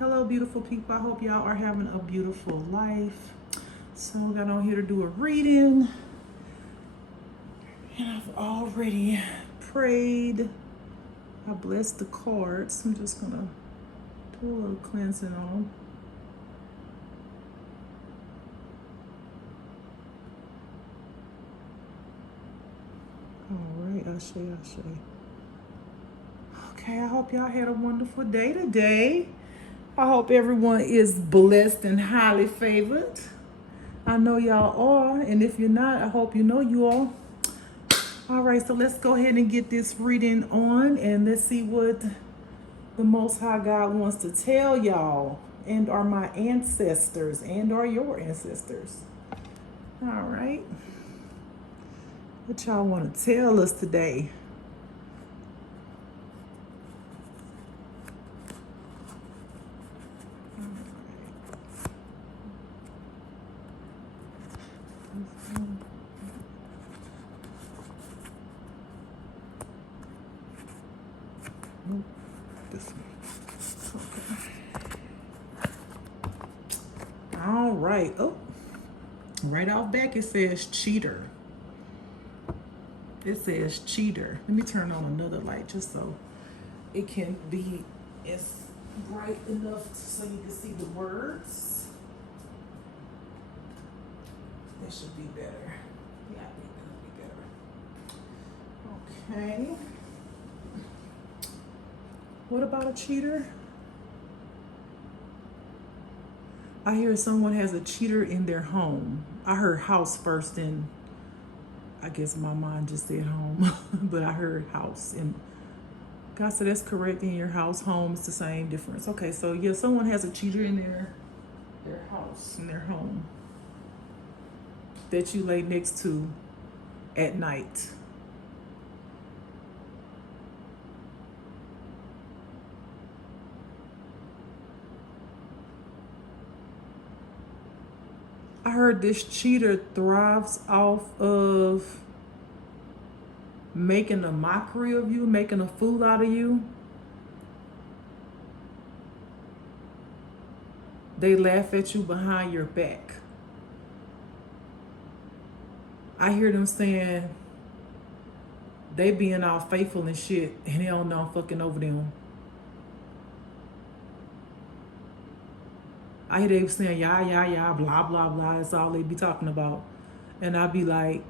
Hello, beautiful people. I hope y'all are having a beautiful life. So, I got on here to do a reading, and I've already prayed. I blessed the cards. I'm just gonna do a little cleansing on them. All right, Ashe, Ashe. Okay, I hope y'all had a wonderful day today. I hope everyone is blessed and highly favored. I know y'all are, and if you're not, I hope you know you are. All right, so let's go ahead and get this reading on, and let's see what the Most High God wants to tell y'all, and are my ancestors, and are your ancestors. All right, what y'all want to tell us today? This one. Okay. All right. Oh, right off back it says cheater. It says cheater. Let me turn on another light just so it can be as bright enough so you can see the words. That should be better. Yeah, I think that'll be better. Okay. What about a cheater? I hear someone has a cheater in their home. I heard house first, and I guess my mind just said home, but I heard house. And God said that's correct. In your house, home is the same difference. Okay, so yeah, someone has a cheater in their house, in their home, that you lay next to at night. I heard this cheater thrives off of making a mockery of you, making a fool out of you. They laugh at you behind your back. I hear them saying they being all faithful and shit, and they don't know I'm fucking over them. I hear they saying yeah, blah, blah, blah. That's all they be talking about. And I be like,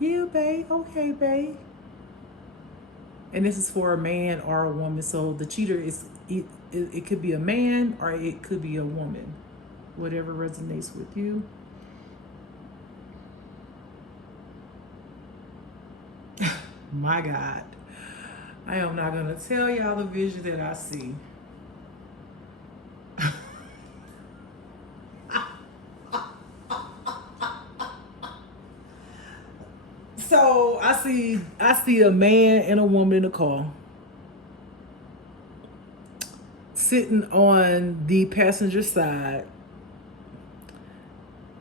yeah, babe, okay, babe. And this is for a man or a woman. So the cheater is, it could be a man or it could be a woman. Whatever resonates with you. My God. I am not going to tell y'all the vision that I see. So I see a man and a woman in a car sitting on the passenger side,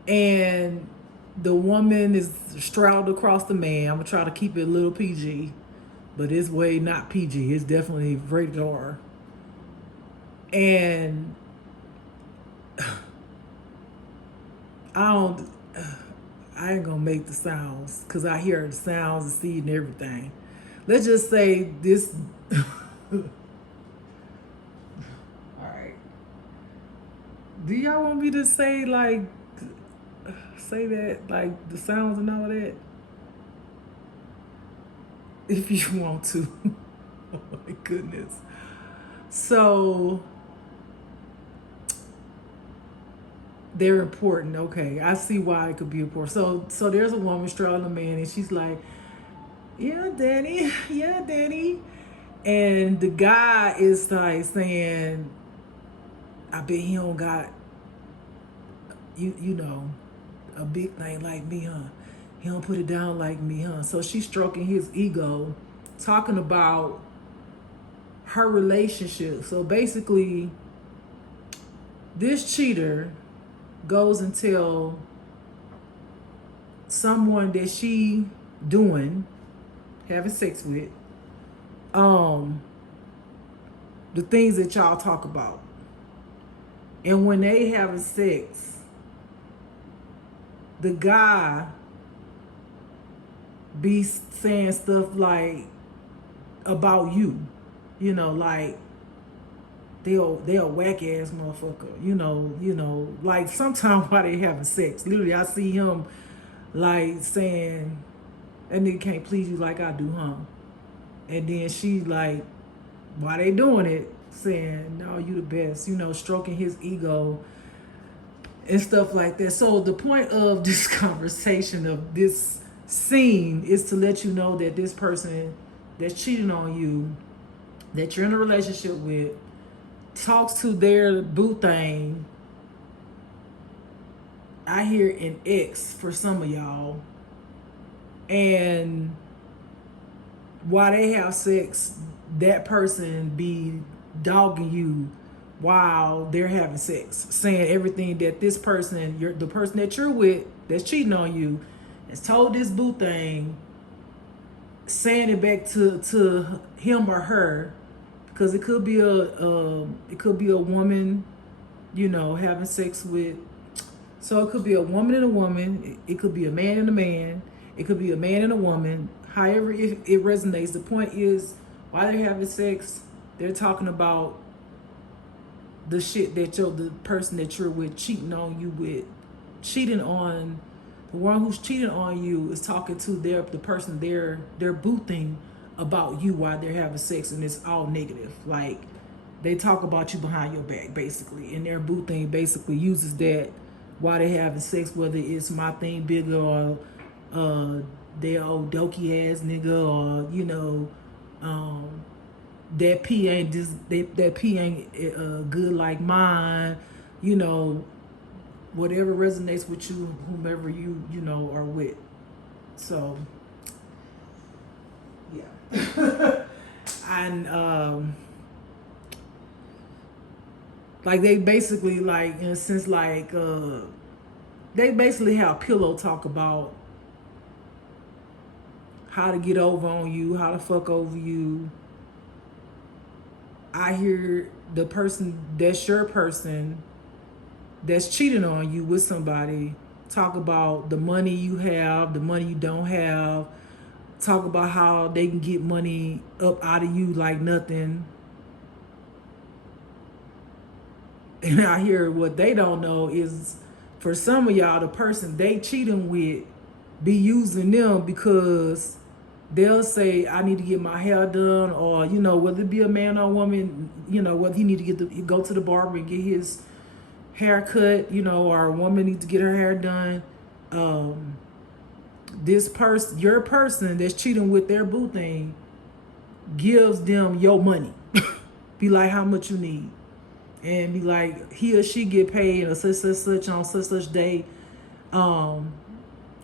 and the woman is straddled across the man. I'm gonna try to keep it a little PG, but it's way not PG. It's definitely rated R. And I don't. I ain't gonna make the sounds because I hear the sounds, the seed, and everything. Let's just say this. All right. Do y'all want me to say say that like the sounds and all that? If you want to. Oh my goodness. So they're important. Okay, I see why it could be important. So there's a woman straddling a man, and she's like, "Yeah, Daddy, yeah, Daddy," and the guy is like saying, "I bet he don't got you know a big thing like me, huh? He don't put it down like me, huh?" So she's stroking his ego, talking about her relationship. So basically, this cheater goes and tell someone that she doing having sex with, um the things that y'all talk about. And when they having sex, the guy be saying stuff like about you, like they a whack ass motherfucker, like sometimes while they having sex, literally I see him like saying, that nigga can't please you like I do, huh? And then she like, while they doing it, saying, no, you the best, stroking his ego and stuff like that. So the point of this conversation, of this scene, is to let you know that this person that's cheating on you, that you're in a relationship with, talks to their boo thing. I hear an ex for some of y'all. And while they have sex, that person be dogging you while they're having sex, saying everything that this person, the person that you're with, that's cheating on you, has told this boo thing, saying it back to him or her, because it could be a woman, having sex with. So it could be a woman and a woman. It could be a man and a man. It could be a man and a woman. However it resonates. The point is, while they're having sex, they're talking about the shit that the person that you're with cheating on you with. The one who's cheating on you is talking to the person they're boothing about you while they're having sex, and it's all negative. Like, they talk about you behind your back, basically. And their boothing basically uses that while they're having sex, whether it's my thing bigger, or their old dokey ass nigga, or that pee ain't good like mine, whatever resonates with you, whomever you are with. So yeah. And like, they basically, like, in a sense, like they basically have pillow talk about how to get over on you, how to fuck over you. I hear the person that's your person that's cheating on you with somebody talk about the money you have, the money you don't have, talk about how they can get money up out of you like nothing. And I hear what they don't know is, for some of y'all, the person they cheating with be using them, because they'll say, I need to get my hair done, or, whether it be a man or a woman, whether he need to go to the barber and get his hair cut, or a woman needs to get her hair done. This person, your person that's cheating with their boo thing, gives them your money. Be like, how much you need? And be like, he or she get paid or such on such day. I'm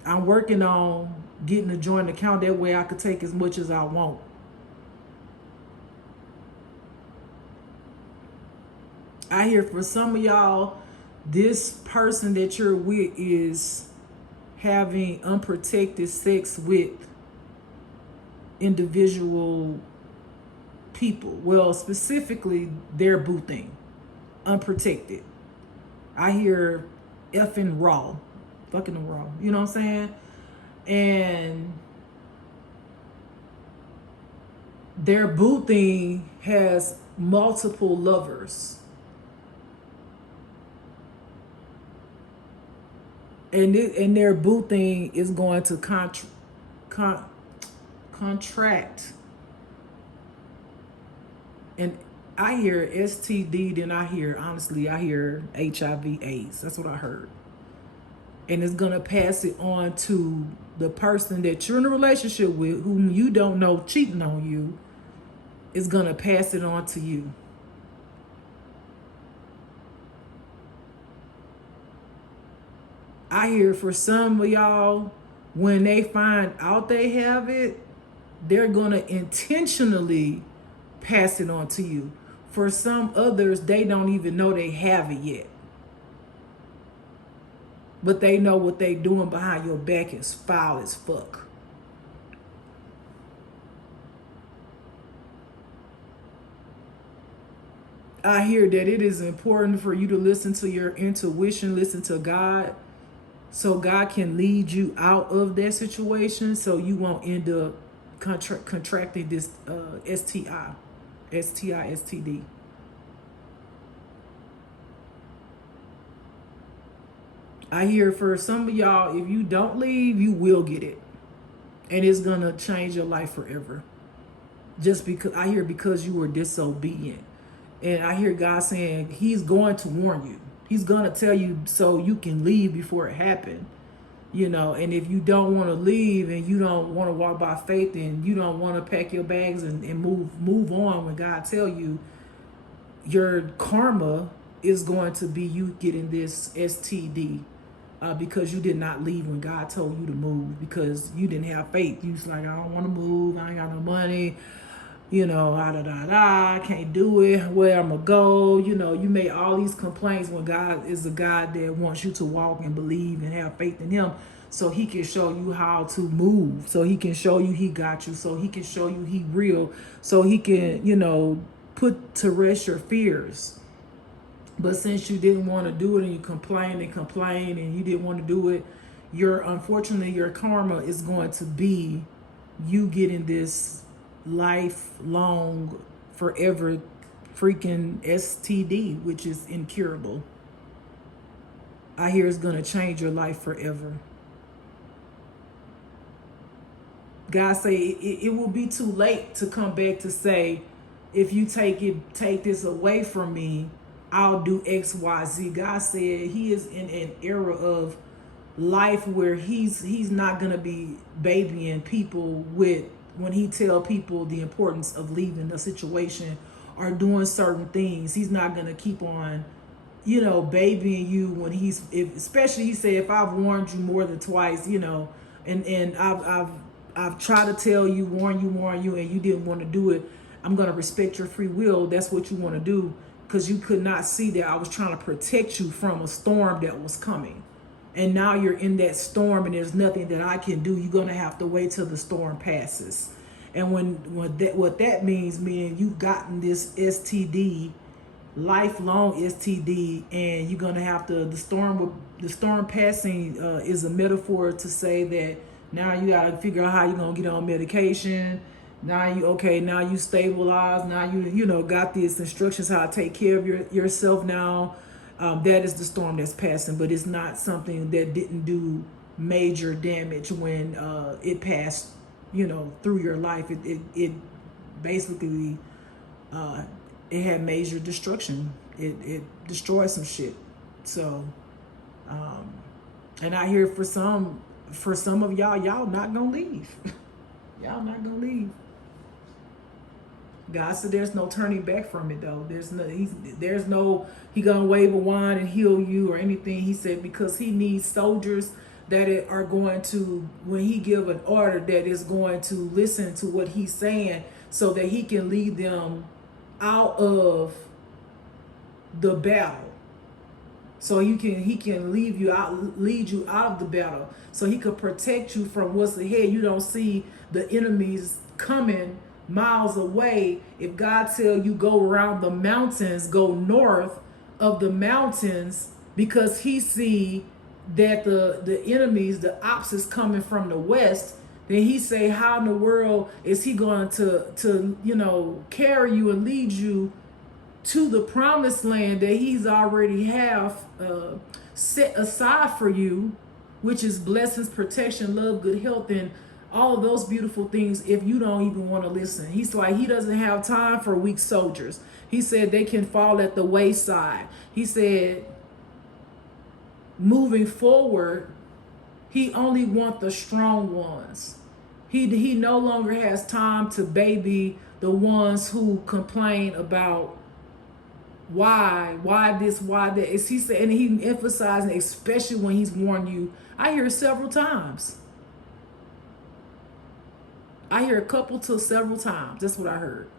working on getting a joint account, that way I could take as much as I want. I hear for some of y'all, this person that you're with is having unprotected sex with individual people. Well, specifically their boo thing. Unprotected. I hear effing raw. Fucking raw. You know what I'm saying? And their boo thing has multiple lovers. And their boo thing is going to contract. And I hear STD, then I hear HIV/AIDS. That's what I heard. And it's going to pass it on to the person that you're in a relationship with, whom you don't know cheating on you, is going to pass it on to you. I hear for some of y'all, when they find out they have it, they're going to intentionally pass it on to you. For some others, they don't even know they have it yet. But they know what they doing behind your back is foul as fuck. I hear that it is important for you to listen to your intuition, listen to God, so God can lead you out of that situation, so you won't end up contracting this STD. I hear for some of y'all, if you don't leave, you will get it, and it's gonna change your life forever. Just because I hear because you were disobedient, and I hear God saying He's going to warn you. He's gonna tell you so you can leave before it happened. And if you don't want to leave and you don't want to walk by faith and you don't want to pack your bags and move on when God tell you, your karma is going to be you getting this STD, because you did not leave when God told you to move, because you didn't have faith. You was like, I don't want to move, I ain't got no money, I can't do it, where I'm gonna go. You made all these complaints when God is a God that wants you to walk and believe and have faith in Him, so He can show you how to move, so He can show you He got you, so He can show you He real, so He can put to rest your fears. But since you didn't want to do it and you complained and you didn't want to do it, unfortunately your karma is going to be you getting this lifelong, forever freaking STD, which is incurable. I hear it's going to change your life forever. God say it will be too late to come back to say, if you take this away from me, I'll do X, Y, Z. God said He is in an era of life where he's not gonna be babying people when He tell people the importance of leaving the situation or doing certain things. He's not gonna keep on, babying you when especially He said, if I've warned you more than twice, and I've tried to tell you, warn you, and you didn't want to do it. I'm gonna respect your free will. That's what you want to do, because you could not see that I was trying to protect you from a storm that was coming. And now you're in that storm and there's nothing that I can do. You're going to have to wait till the storm passes. And what that means, meaning you've gotten this STD, lifelong STD, and you're going to have to, the storm passing is a metaphor to say that now you got to figure out how you're going to get on medication. Now you stabilize. Now you got these instructions how to take care of yourself now. That is the storm that's passing, but it's not something that didn't do major damage when it passed, through your life. It basically it had major destruction. It destroyed some shit. So, and I hear for some of y'all not gonna leave. Y'all not gonna leave. God said there's no turning back from it, though. There's no He gonna wave a wand and heal you or anything. He said because He needs soldiers that are going to, when He give an order, that is going to listen to what He's saying, so that He can lead them out of the battle. So He can lead you out of the battle, so He could protect you from what's ahead. You don't see the enemies coming miles away. If God tell you go around the mountains, go north of the mountains, because He see that the enemies, the ops is coming from the west, then He say, how in the world is He going to carry you and lead you to the promised land that He's already have set aside for you, which is blessings, protection, love, good health, and all of those beautiful things, if you don't even want to listen. He's like, He doesn't have time for weak soldiers. He said they can fall at the wayside. He said, moving forward, He only wants the strong ones. He no longer has time to baby the ones who complain about why this, why that. He said, and He emphasizing, especially when He's warned you. I hear it several times. I hear a couple to several times. That's what I heard.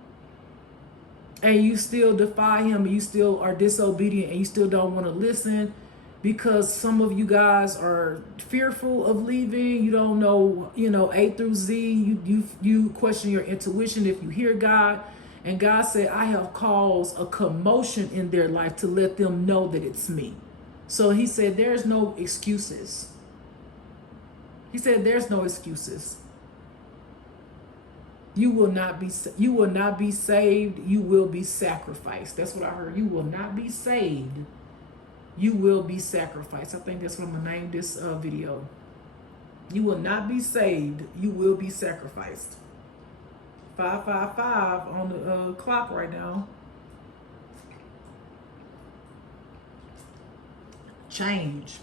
And you still defy Him, and you still are disobedient, and you still don't want to listen, because some of you guys are fearful of leaving. You don't know, A through Z. You question your intuition if you hear God, And God said, I have caused a commotion in their life to let them know that it's me. So he said, there's no excuses. He said, there's no excuses. You will not be saved. You will be sacrificed. That's what I heard. You will not be saved. You will be sacrificed. I think that's what I'm going to name this video. You will not be saved. You will be sacrificed. 555 on the clock right now. Change.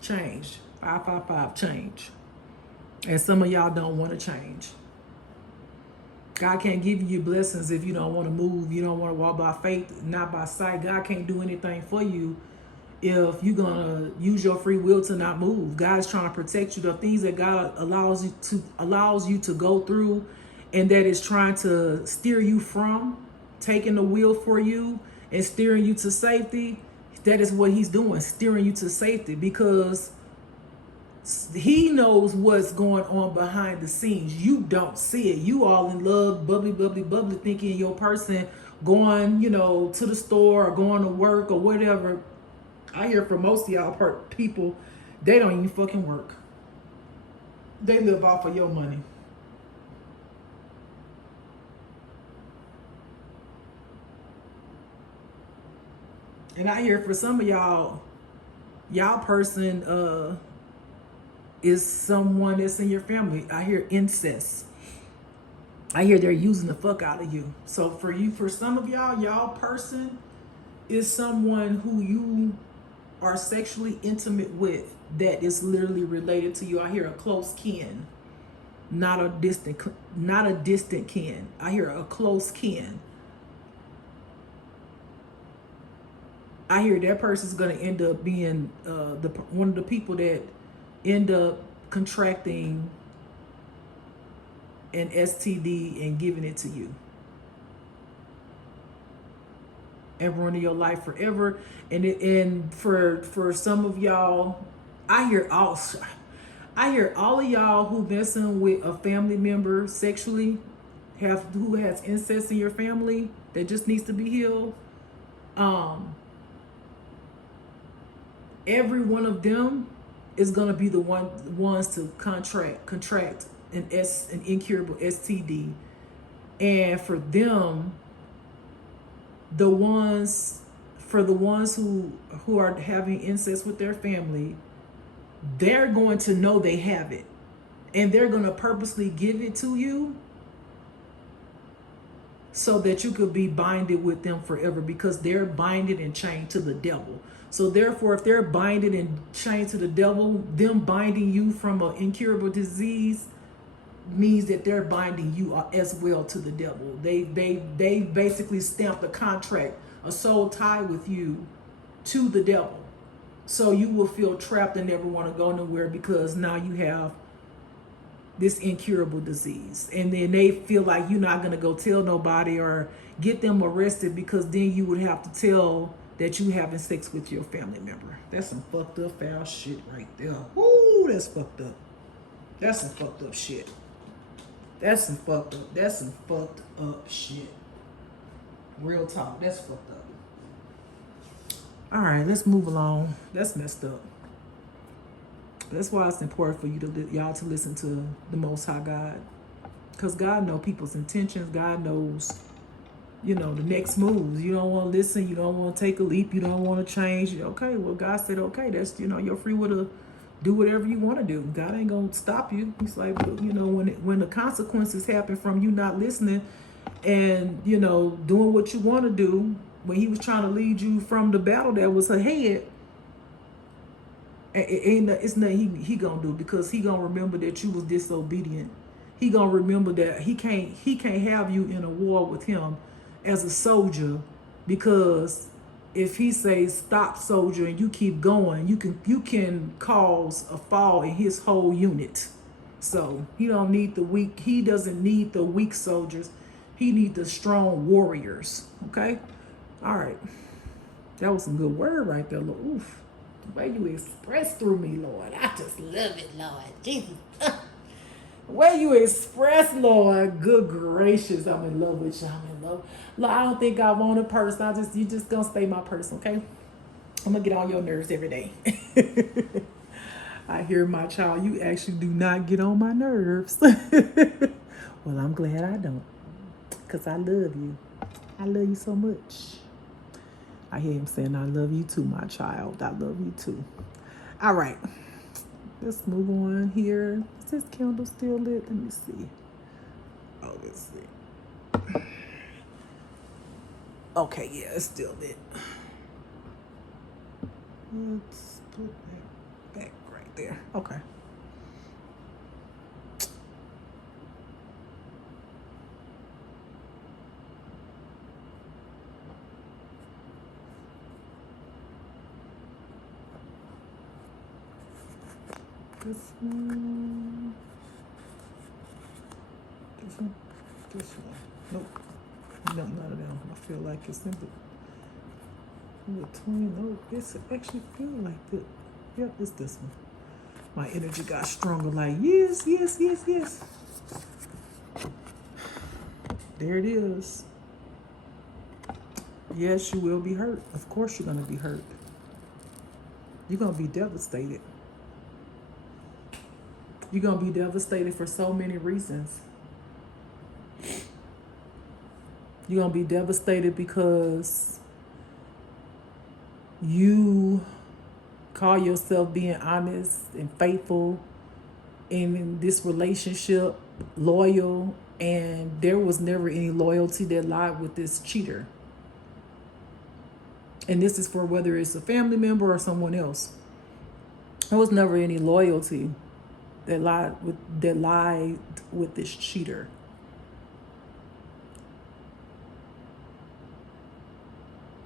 555 change. And some of y'all don't want to change. God can't give you blessings if you don't want to move. You don't want to walk by faith, not by sight. God can't do anything for you if you're going to use your free will to not move. God is trying to protect you. The things that God allows you to go through, and that is trying to steer you from taking the wheel for you and steering you to safety, that is what he's doing, steering you to safety, because he knows what's going on behind the scenes. You don't see it. You all in love, bubbly, thinking your person going, to the store or going to work or whatever. I hear from most of y'all people, they don't even fucking work. They live off of your money. And I hear for some of y'all person is someone that's in your family. I hear incest. I hear they're using the fuck out of you. So for some of y'all person is someone who you are sexually intimate with that is literally related to you. I hear a close kin, not a distant kin. I hear a close kin. I hear that person's going to end up being one of the people that end up contracting an STD and giving it to you and ruining your life forever. And for some of y'all, I hear all of y'all who messing with a family member sexually, who has incest in your family that just needs to be healed. Every one of them is gonna be the ones to contract an incurable STD, and for them, the ones who are having incest with their family, they're going to know they have it, and they're gonna purposely give it to you so that you could be binded with them forever, because they're binded and chained to the devil. So therefore, if they're binded and chained to the devil, them binding you from an incurable disease means that they're binding you as well to the devil. They basically stamped a contract, a soul tie with you to the devil. So you will feel trapped and never want to go nowhere, because now you have this incurable disease. And then they feel like you're not going to go tell nobody or get them arrested, because then you would have to tell that you having sex with your family member. That's some fucked up foul shit right there. Woo, that's fucked up. That's some fucked up shit. That's some fucked up shit. Real talk, that's fucked up. All right, let's move along. That's messed up. That's why it's important for y'all to listen to the Most High God, because God knows people's intentions. God knows, the next moves. You don't want to listen. You don't want to take a leap. You don't want to change. Okay, well, God said, okay, that's, your free will to do whatever you want to do. God ain't going to stop you. He's like, when the consequences happen from you not listening and, doing what you want to do, when he was trying to lead you from the battle that was ahead, it's nothing he gonna do, because he gonna remember that you was disobedient. He gonna remember that he can't have you in a war with him as a soldier, because if he says stop, soldier, and you keep going, you can cause a fall in his whole unit. So he doesn't need the weak soldiers. He needs the strong warriors. Okay, all right, that was some good word right there. Oof. The way you express through me, Lord. I just love it, Lord. Jesus. Where you express, Lord, good gracious, I'm in love with you. I'm in love. Lord, I don't think I want a person. You just gonna stay my person, okay? I'm gonna get on your nerves every day. I hear my child, you actually do not get on my nerves. Well, I'm glad I don't, because I love you. I love you so much. I hear him saying, I love you too, my child. I love you too. All right. Let's move on here. Is this candle still lit? Let me see. Oh, let's see. Okay, yeah, it's still lit. Let's put that back right there. Okay. This one. This one. This one. Nope. No, none of them. I feel like it's in between. No, this actually feel like this. Yep, it's this one. My energy got stronger. Like, yes, yes, yes, yes. There it is. Yes, you will be hurt. Of course you're going to be hurt. You're going to be devastated. You're going to be devastated for so many reasons. You're going to be devastated because you call yourself being honest and faithful in this relationship, loyal, and there was never any loyalty that lied with this cheater. And this is for whether it's a family member or someone else. There was never any loyalty that lied with this cheater.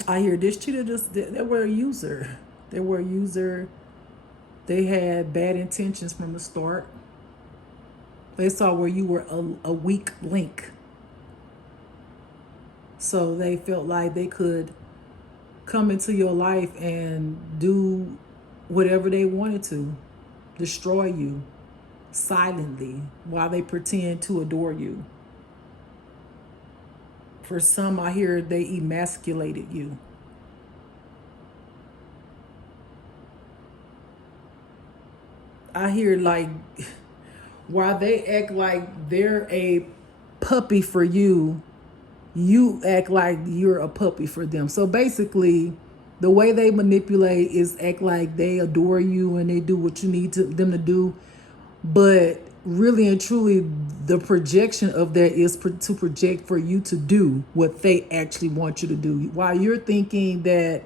I hear this cheater they were a user. They were a user. They had bad intentions from the start. They saw where you were a weak link. So they felt like they could come into your life and do whatever they wanted to, destroy you silently while they pretend to adore you. For some, I hear they emasculated you. I hear like while they act like they're a puppy for you, you act like you're a puppy for them. So basically, the way they manipulate is act like they adore you and they do what you need them to do. But really and truly, the projection of that is to project for you to do what they actually want you to do. While you're thinking that,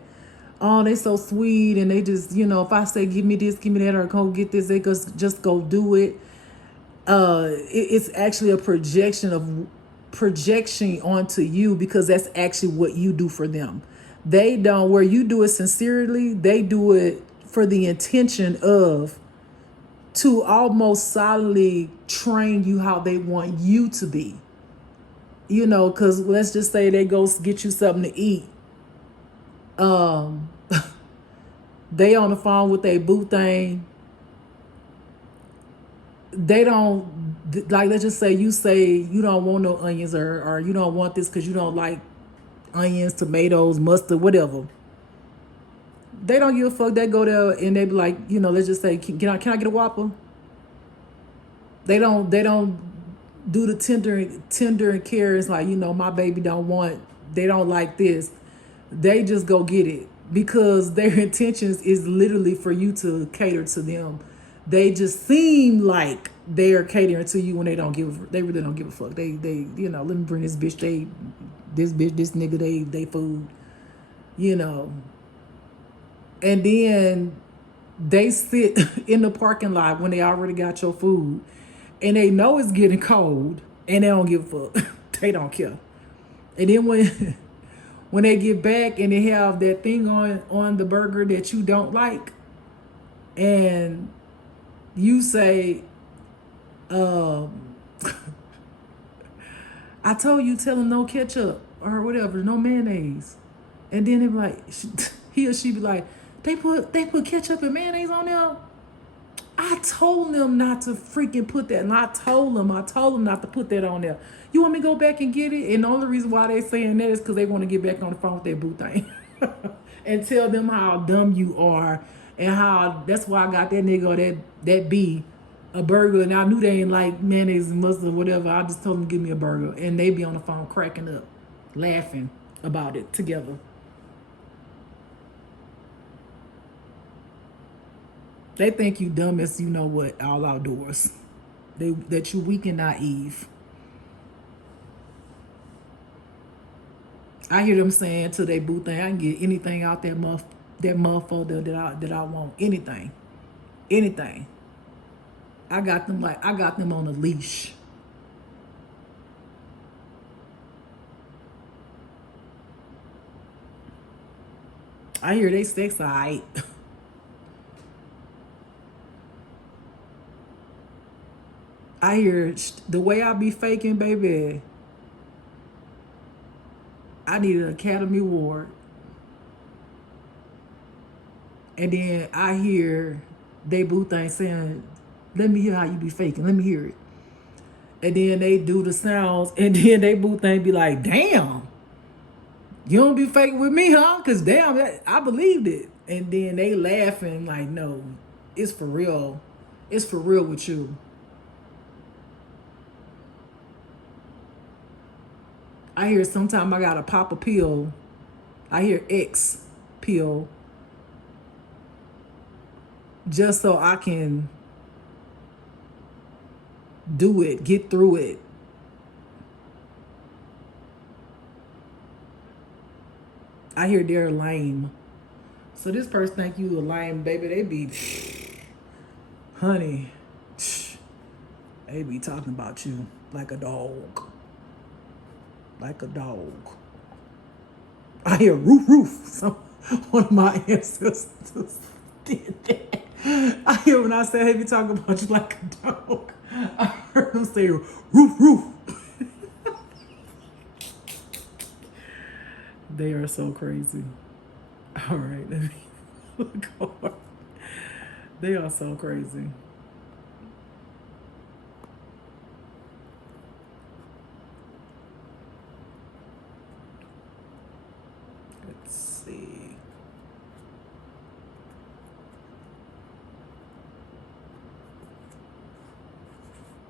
oh, they so sweet and they just, if I say give me this, give me that, or go get this, they just go do it. It's actually a projection onto you, because that's actually what you do for them. They don't, where you do it sincerely, they do it for the intention of to almost solidly train you how they want you to be. Because let's just say they go get you something to eat. They on the phone with their boo thing. They don't, like, let's just say you don't want no onions, or you don't want this because you don't like onions, tomatoes, mustard, whatever. They don't give a fuck. They go there and they be like, let's just say, can I get a Whopper? They don't do the tender and care. It's like, my baby they don't like this. They just go get it because their intentions is literally for you to cater to them. They just seem like they are catering to you when they really don't give a fuck. They let me bring this bitch, this nigga, they food, and then they sit in the parking lot when they already got your food and they know it's getting cold and they don't give a fuck. They don't care. And then when they get back and they have that thing on the burger that you don't like, and you say, I told you, tell them no ketchup or whatever, no mayonnaise. And then they be like, he or she be like, they put ketchup and mayonnaise on there? I told them not to freaking put that, and I told them not to put that on there. You want me to go back and get it? And the only reason why they saying that is because they want to get back on the phone with their boo thing and tell them how dumb you are, and how that's why I got that nigga or that B a burger, and I knew they ain't like mayonnaise and mustard or whatever. I just told them to give me a burger, and they be on the phone cracking up, laughing about it together. They think you dumb as you know what, all outdoors. That you weak and naive. I hear them saying to their boo thing, I can get anything out that motherfucker that I want. Anything. Anything. I got them on a leash. I hear they sex alright. I hear the way I be faking, baby. I need an Academy Award. And then I hear they boo thing saying, let me hear how you be faking. Let me hear it. And then they do the sounds, and then they boo thing be like, damn, you don't be faking with me, huh? Because damn, I believed it. And then they laughing like, no, it's for real. It's for real with you. I hear sometime I gotta pop a pill. I hear X pill just so I can do it, get through it. I hear they're lame. So this person think you a lame, baby. They be, honey, they be talking about you like a dog. Like a dog. I hear roof, roof. So one of my ancestors did that. I hear when I say, hey, be talking about you like a dog. I heard them say roof, roof. They are so crazy. All right, let me look over. They are so crazy. Let's see.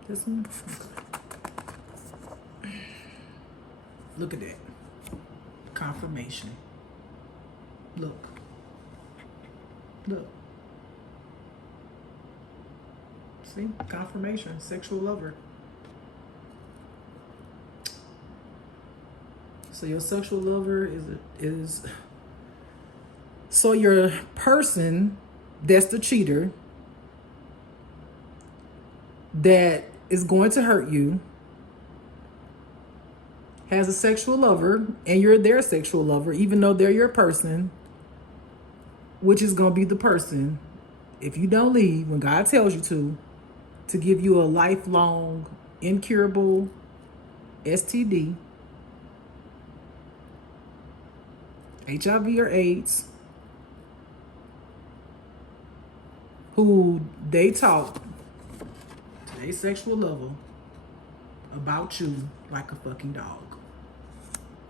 This one. Look at that. Confirmation. Look. Look. See? Confirmation. Sexual lover. So your sexual lover is so your person that's the cheater that is going to hurt you has a sexual lover, and you're their sexual lover, even though they're your person, which is going to be the person, if you don't leave when God tells you to give you a lifelong, incurable STD, HIV or AIDS, who they talk to their sexual lover about you like a fucking dog.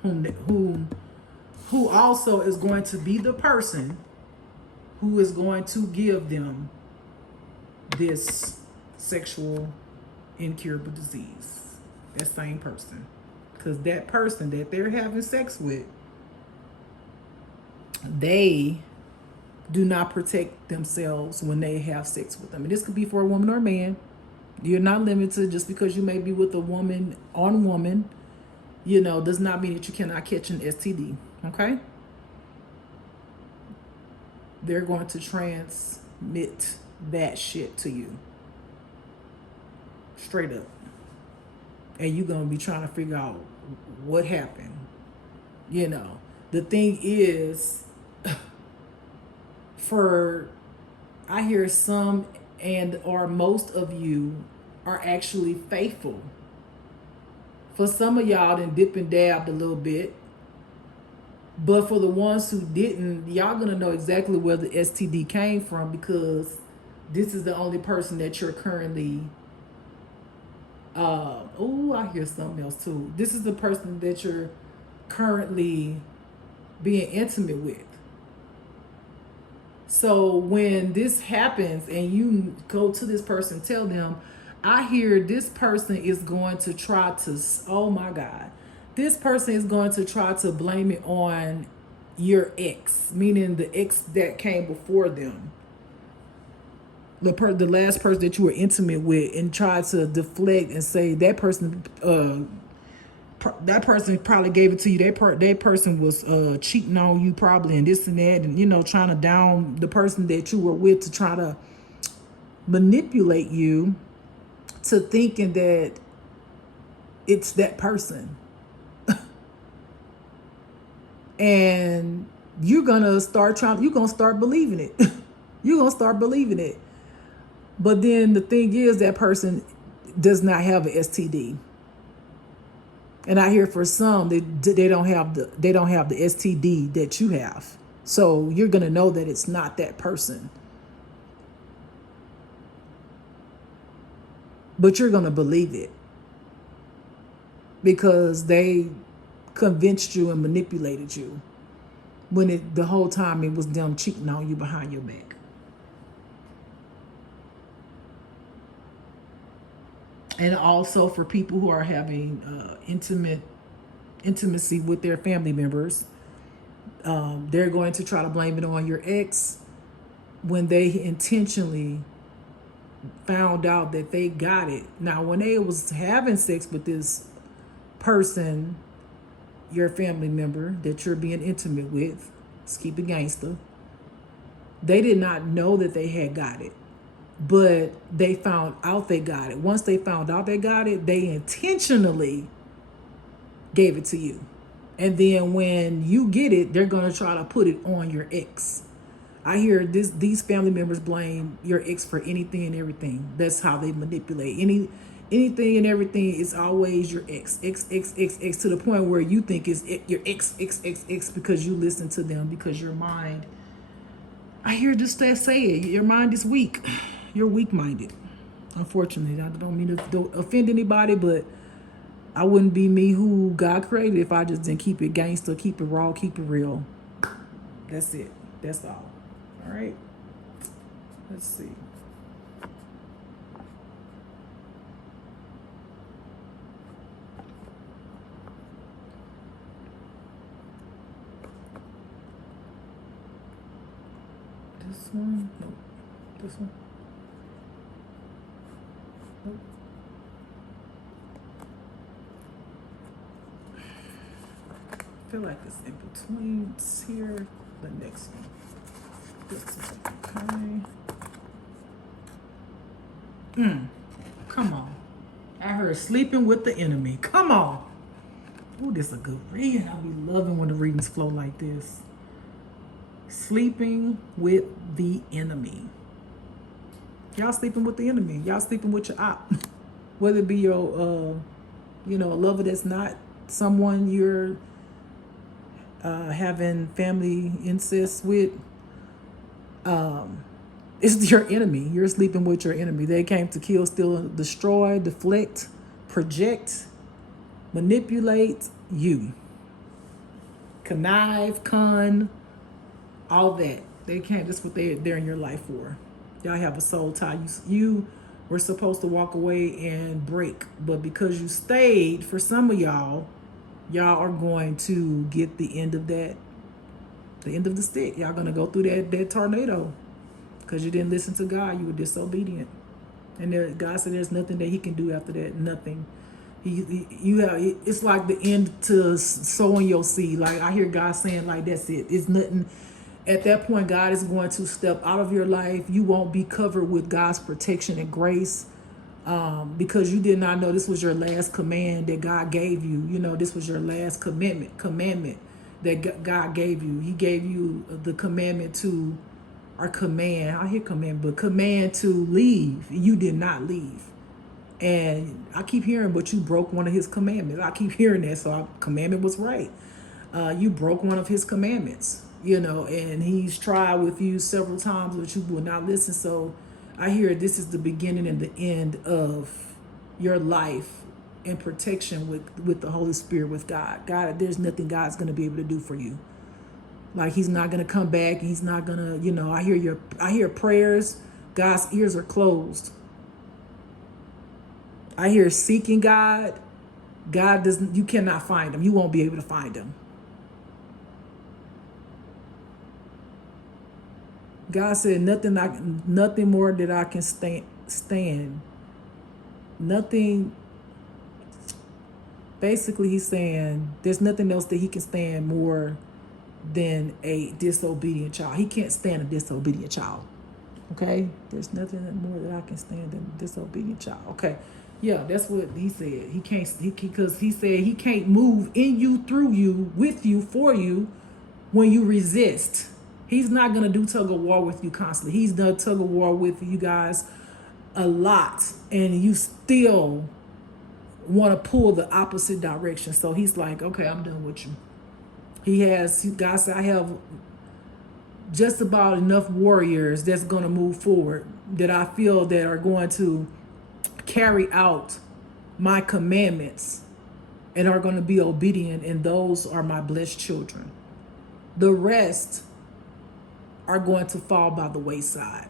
Who also is going to be the person who is going to give them this sexual incurable disease. That same person. Because that person that they're having sex with, they do not protect themselves when they have sex with them. And this could be for a woman or a man. You're not limited just because you may be with a woman on woman, does not mean that you cannot catch an STD, okay? They're going to transmit that shit to you. Straight up. And you're going to be trying to figure out what happened. The thing is, I hear some or most of you are actually faithful. For some of y'all, then dip and dabbed a little bit. But for the ones who didn't, y'all gonna know exactly where the STD came from, because This is the only person that you're currently I hear something else too. This is the person that you're currently being intimate with. So when this happens and you go to this person, tell them, I hear this person is going to try to, oh my God, this person is going to try to blame it on your ex, meaning the ex that came before them. The last person that you were intimate with, and try to deflect and say that person probably gave it to you. That person was cheating on you probably, and this and that, and trying to down the person that you were with to try to manipulate you to thinking that it's that person. And you're gonna start believing it. You're gonna start believing it. But then the thing is, that person does not have an STD. And I hear for some they don't have the STD that you have. So you're gonna know that it's not that person. But you're gonna believe it because they convinced you and manipulated you when the whole time it was them cheating on you behind your back. And also for people who are having intimacy with their family members, they're going to try to blame it on your ex when they intentionally found out that they got it. Now, when they was having sex with this person, your family member that you're being intimate with, let's keep it gangster, they did not know that they had got it. But they found out they got it. Once they found out they got it, they intentionally gave it to you. And then when you get it, they're going to try to put it on your ex. I hear these family members blame your ex for anything and everything. That's how they manipulate. Anything and everything is always your ex to the point where you think it's your ex because you listen to them, because your mind, I hear this say it, your mind is weak. You're weak-minded. Unfortunately, I don't mean to offend anybody, but I wouldn't be me who God created if I just didn't keep it gangster, keep it raw, keep it real. That's it. That's all. All right. Let's see. This one? Nope. This one? Nope. I feel like it's in between here. The next one. This one. Okay. Come on. I heard sleeping with the enemy. Come on. Ooh, this is a good read. I be loving when the readings flow like this. Sleeping with the enemy. Y'all sleeping with the enemy. Y'all sleeping with your op. Whether it be your, a lover that's not someone you're having family incest with. It's your enemy. You're sleeping with your enemy. They came to kill, steal, destroy, deflect, project, manipulate you. Connive, all that. They can't. That's what they're in your life for. Y'all have a soul tie. You were supposed to walk away and break, but because you stayed, for some of y'all are going to get the end of that, the end of the stick. Y'all gonna go through that tornado because you didn't listen to God. You were disobedient, and God said there's nothing that He can do after that. Nothing. It's like the end to sowing your seed. Like I hear God saying, like that's it. It's nothing. At that point, God is going to step out of your life. You won't be covered with God's protection and grace because you did not know this was your last command that God gave you. This was your last commandment that God gave you. He gave you the commandment to, or command, I hear command, but command to leave. You did not leave. And I keep hearing, but you broke one of His commandments. I keep hearing that, so commandment was right. You broke one of His commandments. And He's tried with you several times, but you will not listen. So I hear this is the beginning and the end of your life in protection with the Holy Spirit, with God. God, there's nothing God's going to be able to do for you. Like he's not going to come back. He's not going to, I hear prayers. God's ears are closed. I hear seeking God. God doesn't, you cannot find him. You won't be able to find him. God said nothing more that I can stand. Nothing. Basically, he's saying there's nothing else that he can stand more than a disobedient child. He can't stand a disobedient child. Okay? There's nothing more that I can stand than a disobedient child. Okay. Yeah, that's what he said. He can't, because he said he can't move in you, through you, with you, for you when you resist. He's not going to do tug of war with you constantly. He's done tug of war with you guys a lot, and you still want to pull the opposite direction. So he's like, okay, I'm done with you. God said, I have just about enough warriors that's going to move forward, that I feel that are going to carry out my commandments and are going to be obedient, and those are my blessed children. The rest are going to fall by the wayside.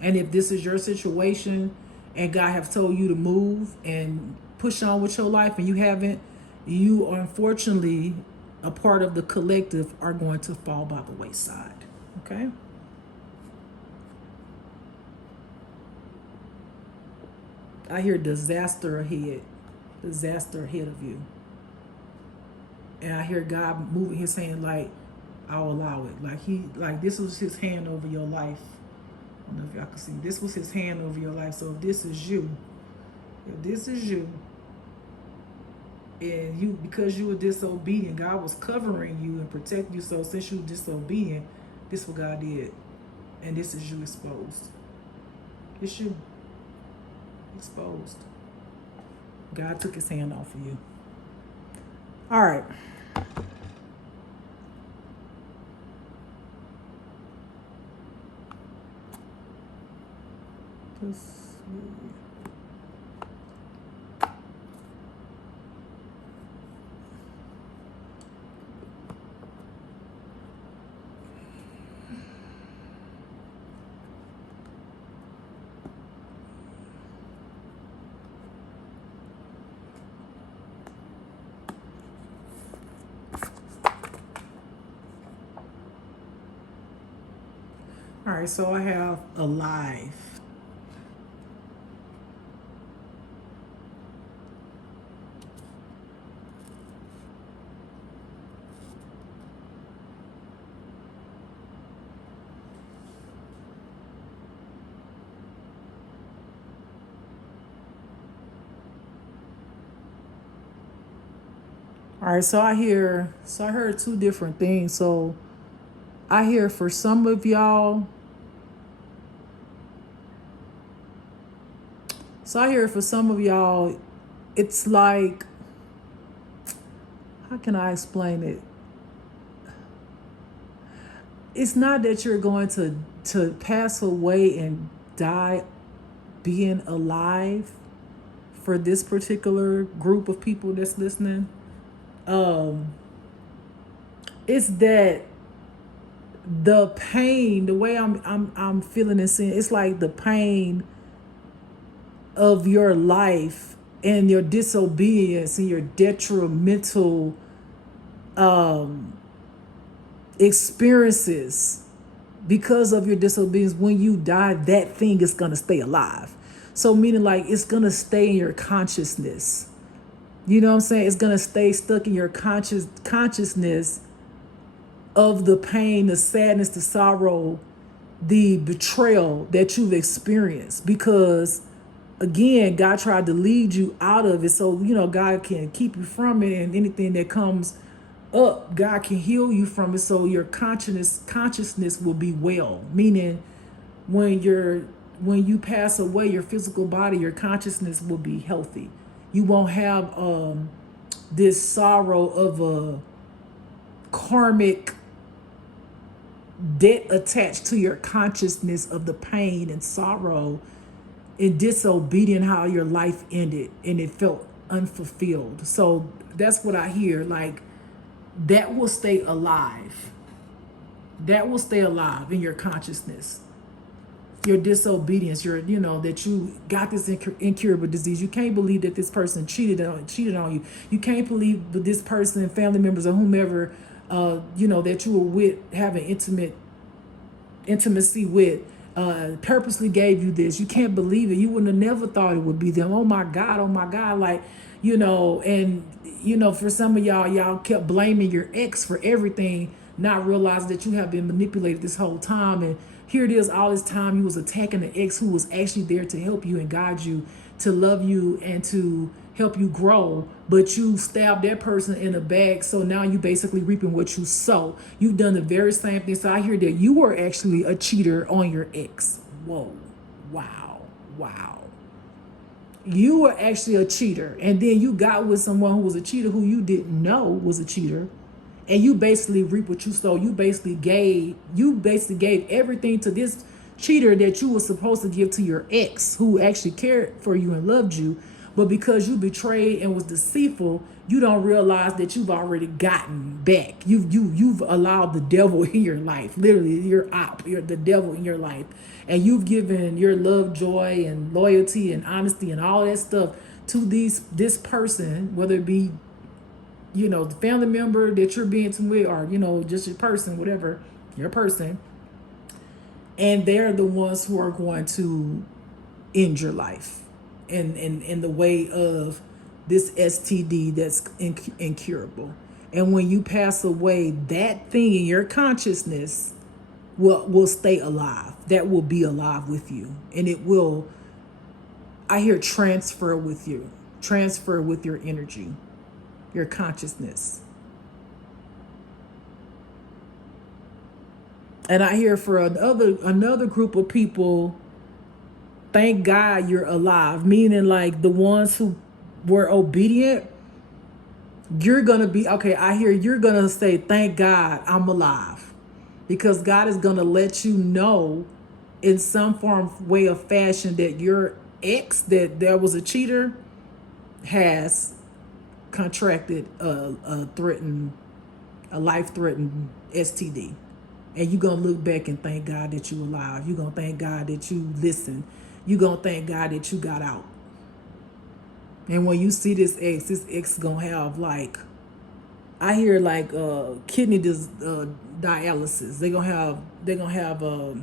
And if this is your situation and God have told you to move and push on with your life and you haven't, you are unfortunately a part of the collective are going to fall by the wayside. Okay? I hear disaster ahead of you. And I hear God moving his hand like, I'll allow it. Like this was his hand over your life. I don't know if y'all can see. This was his hand over your life. So if this is you, and you, because you were disobedient, God was covering you and protecting you. So since you were disobedient, this is what God did. And this is you exposed. It's you exposed. God took his hand off of you. All right. All right, so I have alive. All right, so I heard two different things. So I hear for some of y'all, it's like, how can I explain it? It's not that you're going to pass away and die being alive for this particular group of people that's listening. It's that the pain, the way I'm feeling and seeing, it's like the pain of your life and your disobedience and your detrimental experiences because of your disobedience. When you die, that thing is going to stay alive. So meaning like it's going to stay in your consciousness. You know what I'm saying? It's going to stay stuck in your consciousness of the pain, the sadness, the sorrow, the betrayal that you've experienced. Because again, God tried to lead you out of it. So, God can keep you from it, and anything that comes up, God can heal you from it. So your consciousness will be well. Meaning when you pass away, your physical body, your consciousness will be healthy. You won't have this sorrow of a karmic debt attached to your consciousness of the pain and sorrow and disobedient, how your life ended and it felt unfulfilled. So that's what I hear. Like, that will stay alive. That will stay alive in your consciousness. Your disobedience, that you got this incurable disease. You can't believe that this person cheated on you. You can't believe that this person, family members or whomever, that you were with, having intimacy with, purposely gave you this. You can't believe it. You wouldn't have never thought it would be them. Oh my God. Like, for some of y'all kept blaming your ex for everything, not realizing that you have been manipulated this whole time. And here it is, all this time you was attacking the ex who was actually there to help you and guide you, to love you and to help you grow, but you stabbed that person in the back. So now you basically reaping what you sow. You've done the very same thing. So I hear that you were actually a cheater on your ex. Whoa, wow. You were actually a cheater, and then you got with someone who was a cheater who you didn't know was a cheater, and you basically reap what you sow. You basically gave everything to this cheater that you were supposed to give to your ex, who actually cared for you and loved you. But because you betrayed and was deceitful, you don't realize that you've already gotten back. You've allowed the devil in your life. Literally, you're the devil in your life. And you've given your love, joy, and loyalty and honesty and all that stuff to this person, whether it be, the family member that you're being with, or, just your person, whatever, your person. And they're the ones who are going to end your life in the way of this STD that's incurable. And when you pass away, that thing in your consciousness will stay alive. That will be alive with you. And it will, I hear, transfer with you. Transfer with your energy, your consciousness. And I hear for another group of people, thank God you're alive. Meaning, like, the ones who were obedient, you're going to be, okay, I hear you're going to say, thank God I'm alive. Because God is going to let you know in some form, way of fashion, that your ex, that there was a cheater, has contracted a life-threatening STD. And you're going to look back and thank God that you're alive. You're going to thank God that you listened. You're going to thank God that you got out. And when you see this ex is going to have, like, I hear, like, kidney dialysis. They're going to have a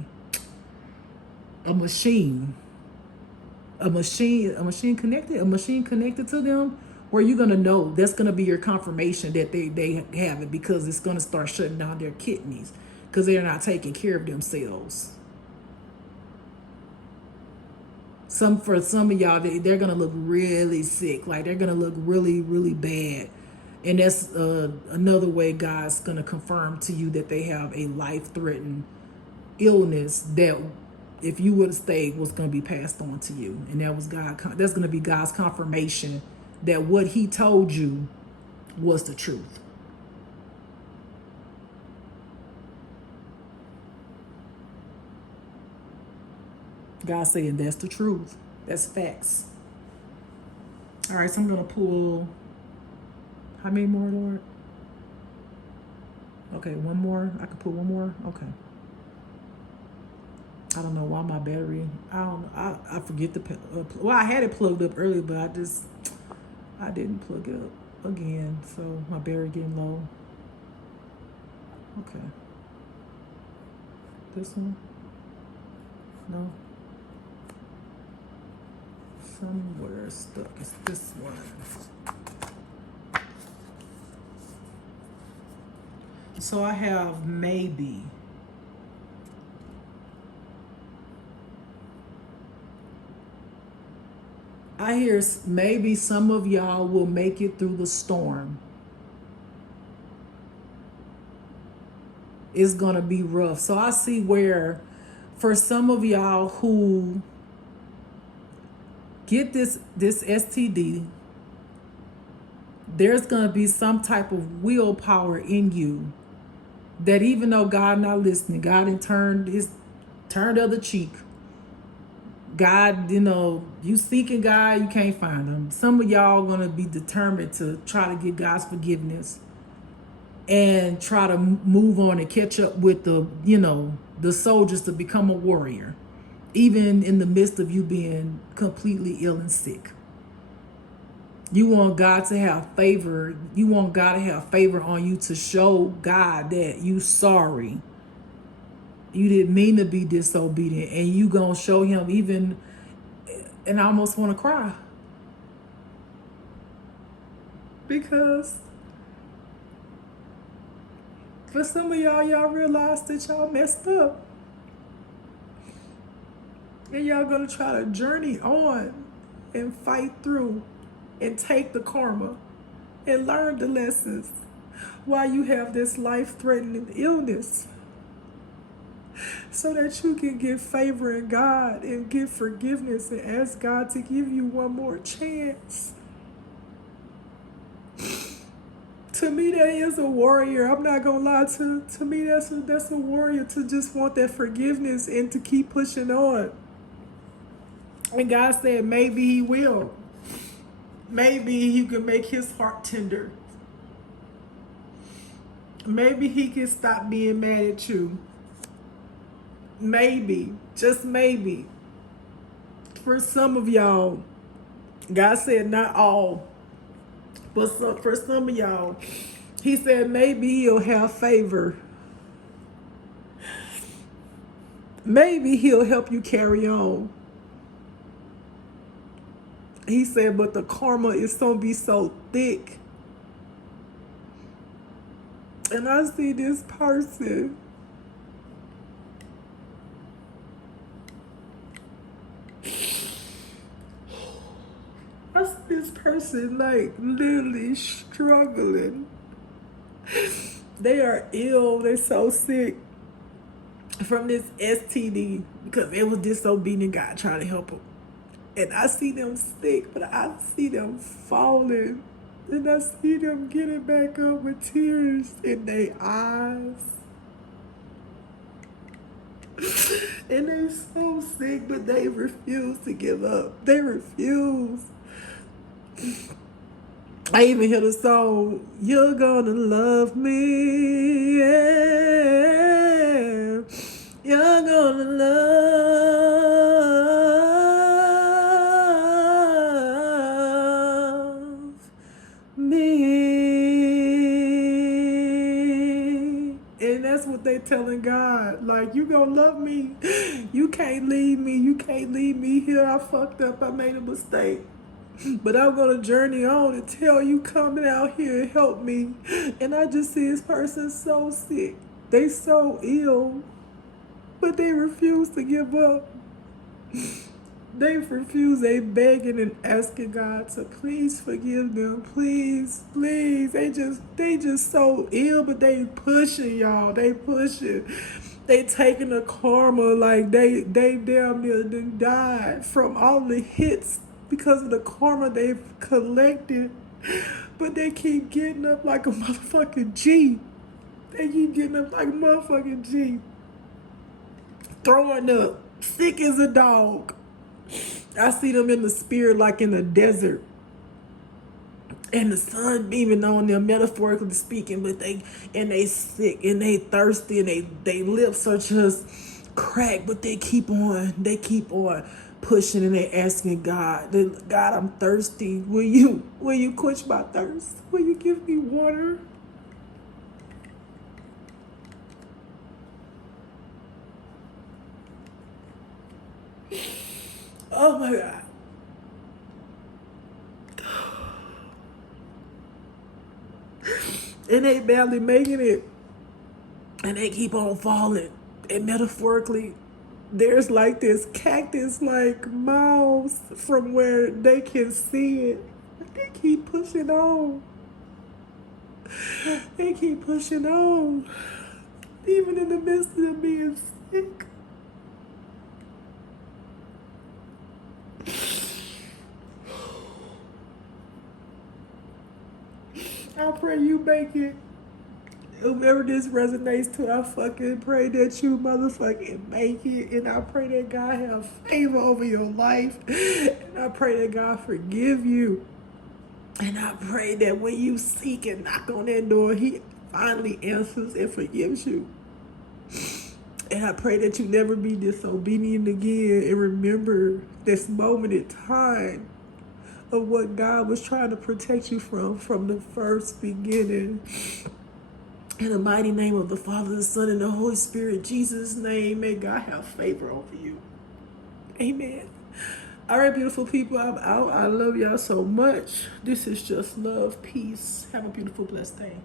machine connected to them, where you're going to know, that's going to be your confirmation that they have it, because it's going to start shutting down their kidneys because they're not taking care of themselves. For some of y'all, they're going to look really sick. Like, they're going to look really, really bad. And that's another way God's going to confirm to you that they have a life-threatening illness that, if you would have stayed, was going to be passed on to you. And that's going to be God's confirmation that what he told you was the truth. God saying that's the truth. That's facts. All right, so I'm going to pull, how many more, Lord? Okay, one more. I can pull one more. Okay. I don't know why my battery, I forget I had it plugged up earlier, but I didn't plug it up again. So my battery getting low. Okay. This one? No. Somewhere stuck. It's this one. So I have maybe. I hear maybe some of y'all will make it through the storm. It's going to be rough. So I see where, for some of y'all who get this STD, there's going to be some type of willpower in you That even though God not listening, God had turned the other cheek. God, you seeking God, you can't find him. Some of y'all gonna be determined to try to get God's forgiveness and try to move on and catch up with the soldiers to become a warrior, even in the midst of you being completely ill and sick. You want God to have favor. You want God to have favor on you to show God that you sorry. You didn't mean to be disobedient, and you gonna show him even, and I almost want to cry. Because for some of y'all realize that y'all messed up. And y'all gonna try to journey on and fight through and take the karma and learn the lessons while you have this life-threatening illness, so that you can get favor in God and get forgiveness and ask God to give you one more chance. To me, that is a warrior. I'm not gonna lie. To me, that's a warrior, to just want that forgiveness and to keep pushing on. And God said maybe he will. Maybe he can make his heart tender. Maybe he can stop being mad at you. Maybe, just maybe. For some of y'all, God said not all, but for some of y'all, he said maybe he'll have favor. Maybe he'll help you carry on. He said, but the karma is going to be so thick. And I see this person. I see this person like literally struggling. They are ill. They're so sick from this STD because they was disobedient God trying to help them. And I see them sick, but I see them falling. And I see them getting back up with tears in their eyes. And they're so sick, but they refuse to give up. They refuse. I even hear the song, "You're gonna love me, yeah. You're gonna love me." And that's what they telling God. Like, you gonna love me. You can't leave me. You can't leave me here. I fucked up. I made a mistake. But I'm going to journey on until you come out here and help me. And I just see this person so sick. They so ill. But they refuse to give up. They refuse. They begging and asking God to please forgive them. Please, please. They just so ill, but they pushing, y'all. They pushing. They taking the karma like they damn near done died from all the hits because of the karma they've collected. But they keep getting up like a motherfucking G. They keep getting up like a motherfucking G. Throwing up. Sick as a dog. I see them in the spirit like in the desert. And the sun beaming on them, metaphorically speaking, but they sick and they thirsty and they lips are just cracked, but they keep on pushing and they asking God, God, I'm thirsty. Will you quench my thirst? Will you give me water? Oh my God. And they barely making it. And they keep on falling. And metaphorically, there's like this cactus like miles from where they can see it. But they keep pushing on. They keep pushing on. Even in the midst of them being sick. I pray you make it. Whoever this resonates to, I fucking pray that you motherfucking make it. And I pray that God have favor over your life. And I pray that God forgive you. And I pray that when you seek and knock on that door, he finally answers and forgives you. And I pray that you never be disobedient again. And remember this moment in time of what God was trying to protect you from the first beginning. In the mighty name of the Father, the Son, and the Holy Spirit, Jesus' name, may God have favor over you. Amen. All right, beautiful people, I'm out. I love y'all so much. This is just love, peace. Have a beautiful, blessed day.